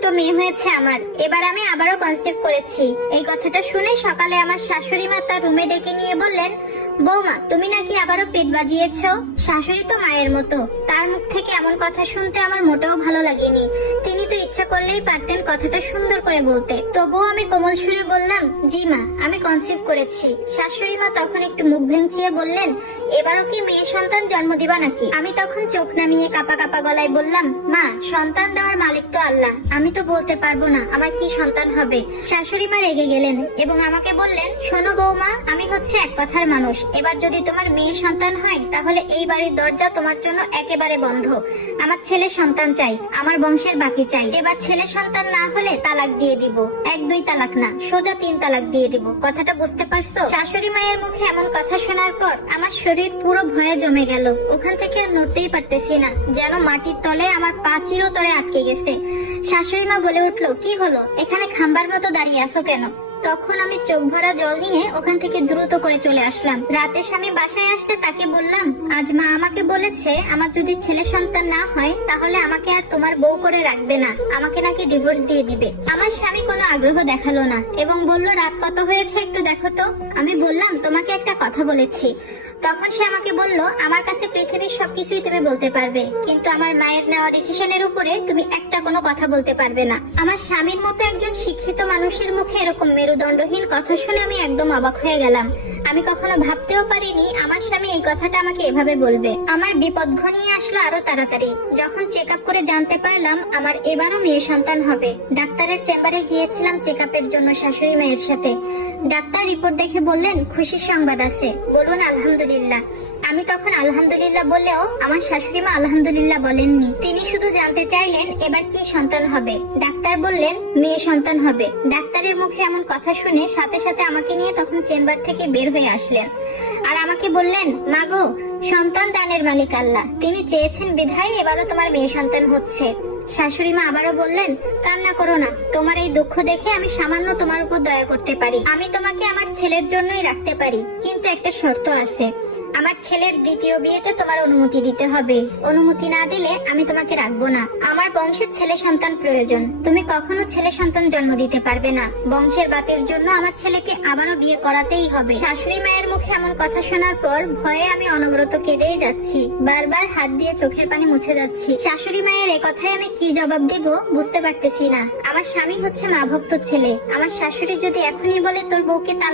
দুটো মেয়ে হয়েছে আমার, এবার আমি আবারও কনসিভ করেছি। এই কথাটা শুনে সকালে আমার শাশুড়ি মা তার রুমে ডেকে নিয়ে বললেন, বৌমা তুমি নাকি আবারও পেট বাজিয়েছো। শাশুড়ি তো মায়ের মতো, তার মুখ থেকে এমন কথা শুনতে আমার মোটেও ভালো লাগেনি। তিনি তো ইচ্ছা করলেই পারতেন কথাটা সুন্দর করে বলতে, তবুও আমি কোমল সুরে বললাম, জি মা আমি কনসিভ করেছি। শাশুড়ি মা তখন একটু মুখ ভেঙচিয়ে বললেন, এবারও কি মেয়ে সন্তান জন্ম দিবা নাকি? আমি তখন চোখ নামিয়ে কাপা কাপা গলায় বললাম, মা সন্তান দেওয়ার মালিক তো আল্লাহ, আমি তো বলতে পারবো না আমার কি সন্তান হবে। শাশুড়ি মা রেগে গেলেন এবং আমাকে বললেন, শোনো বৌমা, আমি হচ্ছে এক কথার মানুষ, এবার যদি তোমার মেয়ে সন্তান হয় তাহলে এই বাড়ির দরজা তোমার জন্য একেবারে বন্ধ। আমার ছেলে সন্তান চাই, আমার বংশের বাকি চাই। এবার ছেলে সন্তান না হলে তালাক দিয়ে দিব, 1-2 তালাক না, সোজা 3 তালাক দিয়ে দিব। কথাটা বুঝতে পারছো? শাশুড়ি মায়ের মুখে এমন কথা শোনার পর আমার শরীর পুরো ভয়ে জমে গেল। ওখান থেকে আর নড়তেই পারতেছি না, যেন মাটির তলে আমার পা চিরতরে আটকে গেছে। শাশুড়ি মা বলে উঠলো, কি হলো, এখানে খাম্বার মতো দাঁড়িয়ে আছো কেন? তখন আমি চোখ ভরা জল নিয়ে ওখান থেকে দ্রুত করে চলে আসলাম। রাতে স্বামী বাসায় আসতে তাকে বললাম, আজ মা আমাকে বলেছে আমার যদি ছেলে সন্তান না হয় তাহলে আমাকে আর তোমার বউ করে রাখবে না, আমাকে নাকি ডিভোর্স দিয়ে দিবে। আমার স্বামী কোনো আগ্রহ দেখালো না এবং বলল, রাত কত হয়েছে একটু দেখো তো। আমি বললাম, তোমাকে একটা কথা বলেছি। তখন সে আমাকে বলল, আমার কাছে পৃথিবীর সবকিছুই তুমি বলতে পারবে, কিন্তু আমার মায়ের নেওয়া ডিসিশনের উপরে তুমি একটা কোনো কথা বলতে পারবে না। আমার স্বামীর মতো একজন শিক্ষিত মানুষের মুখে এরকম মেরুদণ্ডহীন কথা শুনে আমি একদম অবাক হয়ে গেলাম। আমি কখনো ভাবতেও পারিনি আমার স্বামী এই কথাটা আমাকে এভাবে বলবে। আমার বিপদ ঘনিয়ে আসলো আরো তাড়াতাড়ি যখন চেক আপ করে জানতে পারলাম আমার এবারও মেয়ে সন্তান হবে। ডাক্তারের চেম্বারে গিয়েছিলাম চেক আপের জন্য শাশুড়ি মায়ের সাথে। ডাক্তার রিপোর্ট দেখে বললেন, খুশির সংবাদ আছে, বলুন আলহামদুলিল্লাহ। আমি তখন আলহামদুলিল্লাহ বললেও আমার শাশুড়ি মা আলহামদুলিল্লাহ বলেননি। তিনি শুধু জানতে চাইলেন এবার কি সন্তান হবে। ডাক্তার বললেন মেয়ে সন্তান হবে। ডাক্তারের মুখে এমন কথা শুনে সাথে সাথে আমাকে নিয়ে তখন চেম্বার থেকে বের হয়ে আসলেন আর আমাকে বললেন, মাগো সন্তান দানের মালিক আল্লাহ, তিনি চেয়েছেন বিধায় এবারও তোমার মেয়ে সন্তান হচ্ছে। শাশুড়ি মা আবারও বললেন, কান্না করো না, তোমার এই দুঃখ দেখে আমি সামান্য তোমার উপর দয়া করতে পারি। আমি তোমাকে আমার ছেলের জন্যই রাখতে পারি, কিন্তু একটা শর্ত আছে, আমার ছেলের দ্বিতীয় বিয়েতে তোমার অনুমতি দিতে হবে। অনুমতি না দিলে আমি তোমাকে রাখবো না। আমার বংশের ছেলে সন্তান প্রয়োজন, তুমি কখনো ছেলে সন্তান জন্ম দিতে পারবে না। বংশের বাতের জন্য আমার ছেলেকে আবারও বিয়ে করাতেই হবে। শাশুড়ি মায়ের মুখে এমন কথা শোনার পর ভয়ে আমি অনবরত কেঁদেই যাচ্ছি, বারবার হাত দিয়ে চোখের পানি মুছে যাচ্ছি। শাশুড়ি মায়ের এ কথায় আমি কি জবাব দিব বুঝতে পারতেছি না। আমার স্বামী হচ্ছে মা ভক্ত ছেলে, আমার শাশুড়ি যদি এখনই বলে তোর বউকে তালাক